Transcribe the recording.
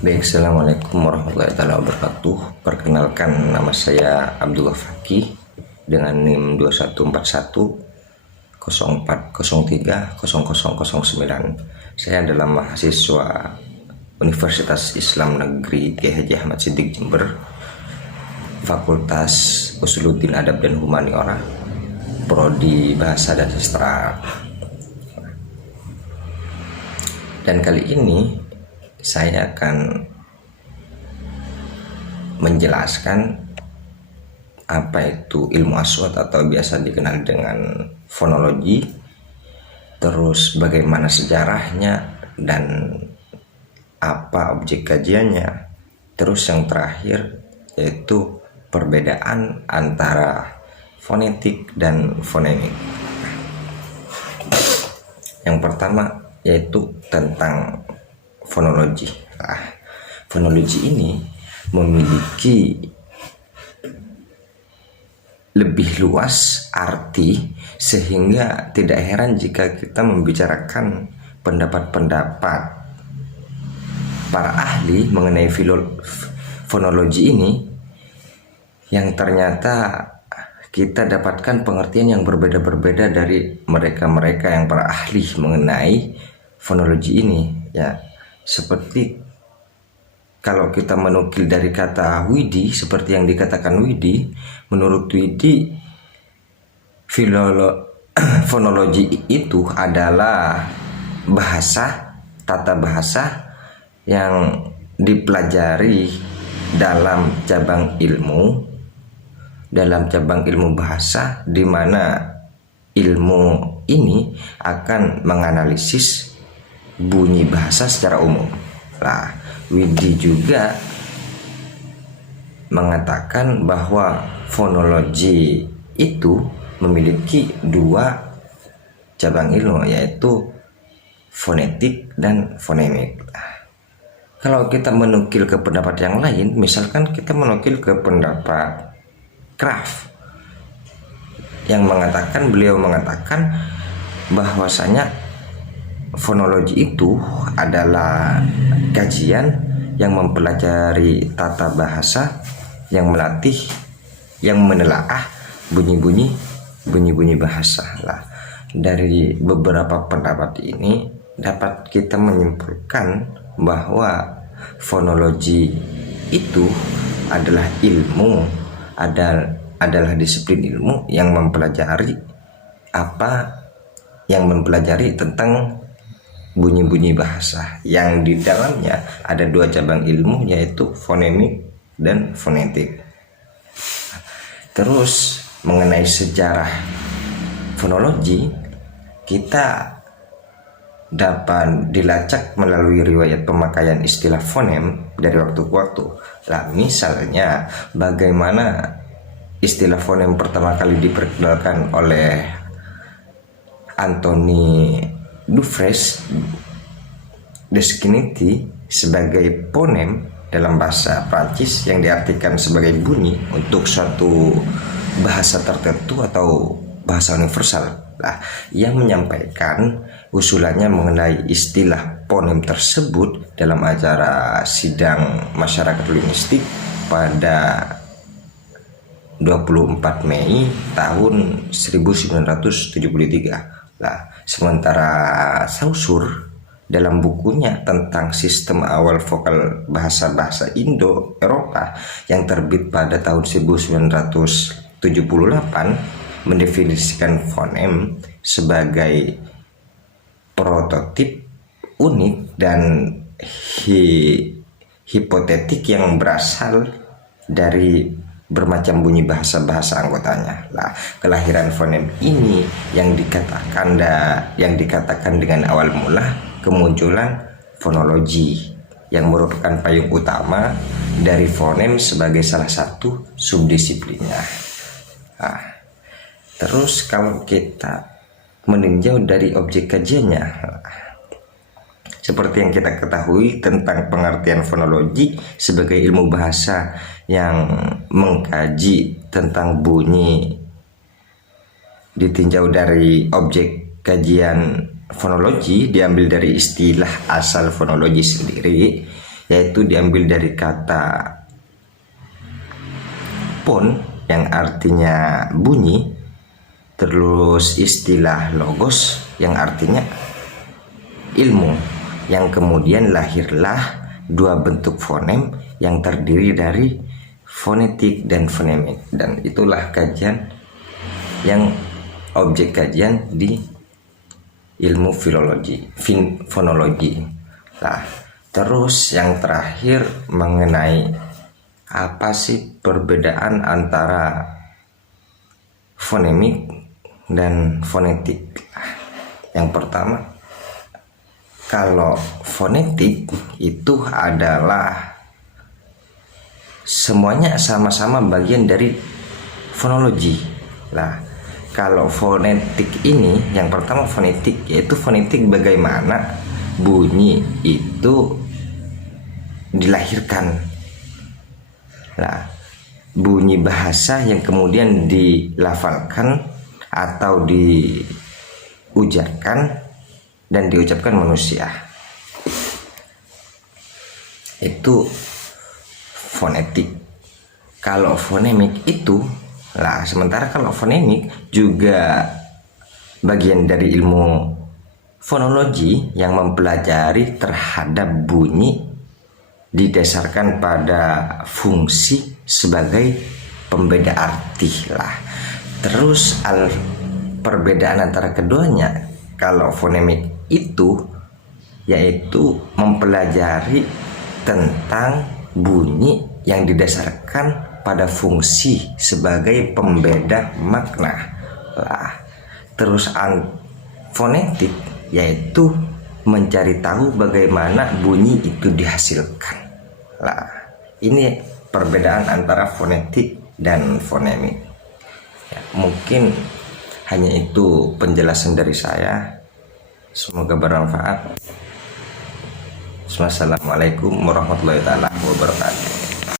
Baik, Assalamualaikum warahmatullahi wabarakatuh. Perkenalkan, nama saya Abdullah Fakih dengan NIM 2141 0403 0009. Saya adalah mahasiswa Universitas Islam Negeri Kiai Haji Ahmad Siddiq Jember, Fakultas Usuluddin Adab dan Humaniora, Prodi Bahasa dan Sastra. Dan kali ini saya akan menjelaskan apa itu ilmu aswat atau biasa dikenal dengan fonologi, terus bagaimana sejarahnya dan apa objek kajiannya, terus yang terakhir yaitu perbedaan antara fonetik dan fonemik. Yang pertama yaitu tentang fonologi. Fonologi ini memiliki lebih luas arti sehingga tidak heran jika kita membicarakan pendapat-pendapat para ahli mengenai fonologi ini yang ternyata kita dapatkan pengertian yang berbeda-berbeda dari mereka-mereka yang para ahli mengenai fonologi ini, ya. Seperti kalau kita menukil dari kata Widi, seperti yang dikatakan Widi, menurut Widi fonologi itu adalah bahasa, tata bahasa yang dipelajari dalam cabang ilmu bahasa, di mana ilmu ini akan menganalisis bunyi bahasa secara umum. Nah, Widi juga mengatakan bahwa fonologi itu memiliki dua cabang ilmu, yaitu fonetik dan fonemik. Kalau kita menukil ke pendapat yang lain, misalkan kita menukil ke pendapat Kraft yang beliau mengatakan bahwasanya fonologi itu adalah kajian yang mempelajari tata bahasa, yang menelaah bunyi-bunyi bahasa. Nah, dari beberapa pendapat ini dapat kita menyimpulkan bahwa fonologi itu adalah adalah disiplin ilmu yang mempelajari tentang bunyi-bunyi bahasa, yang di dalamnya ada dua cabang ilmu, yaitu fonemik dan fonetik. Terus mengenai sejarah fonologi, kita dapat dilacak melalui riwayat pemakaian istilah fonem dari waktu ke waktu. Nah, misalnya bagaimana istilah fonem pertama kali diperkenalkan oleh Anthony Dufresne Desquinity sebagai ponem dalam bahasa Prancis, yang diartikan sebagai bunyi untuk suatu bahasa tertentu atau bahasa universal. Nah, yang menyampaikan usulannya mengenai istilah ponem tersebut dalam acara sidang masyarakat linguistik pada 24 Mei tahun 1973. Nah, sementara Saussure dalam bukunya tentang sistem awal vokal bahasa-bahasa Indo-Eropa yang terbit pada tahun 1978 mendefinisikan fonem sebagai prototip unik dan hipotetik yang berasal dari bermacam bunyi bahasa-bahasa anggotanya. Nah, kelahiran fonem ini yang dikatakan dengan awal mula kemunculan fonologi, yang merupakan payung utama dari fonem sebagai salah satu subdisiplinnya. Nah, terus kalau kita meninjau dari objek kajiannya, seperti yang kita ketahui tentang pengertian fonologi sebagai ilmu bahasa yang mengkaji tentang bunyi, ditinjau dari objek kajian fonologi diambil dari istilah asal fonologi sendiri, yaitu diambil dari kata pon yang artinya bunyi, terus istilah logos yang artinya ilmu, yang kemudian lahirlah dua bentuk fonem yang terdiri dari fonetik dan fonemik, dan itulah kajian yang objek kajian di ilmu fonologi. Nah, terus yang terakhir mengenai apa sih perbedaan antara fonemik dan fonetik. Yang pertama, kalau fonetik itu adalah semuanya sama-sama bagian dari fonologi. Nah, kalau fonetik ini, yang pertama fonetik, yaitu fonetik bagaimana bunyi itu dilahirkan. Nah, bunyi bahasa yang kemudian dilafalkan atau diujarkan dan diucapkan manusia, itu fonetik. Kalau fonemik itu lah, sementara kalau fonemik juga bagian dari ilmu fonologi yang mempelajari terhadap bunyi didasarkan pada fungsi sebagai pembeda arti lah. Terus perbedaan antara keduanya, kalau fonemik itu yaitu mempelajari tentang bunyi yang didasarkan pada fungsi sebagai pembeda makna lah. Terus fonetik yaitu mencari tahu bagaimana bunyi itu dihasilkan lah. Ini perbedaan antara fonetik dan fonemik ya, mungkin hanya itu penjelasan dari saya, semoga bermanfaat. Wassalamualaikum warahmatullahi wabarakatuh.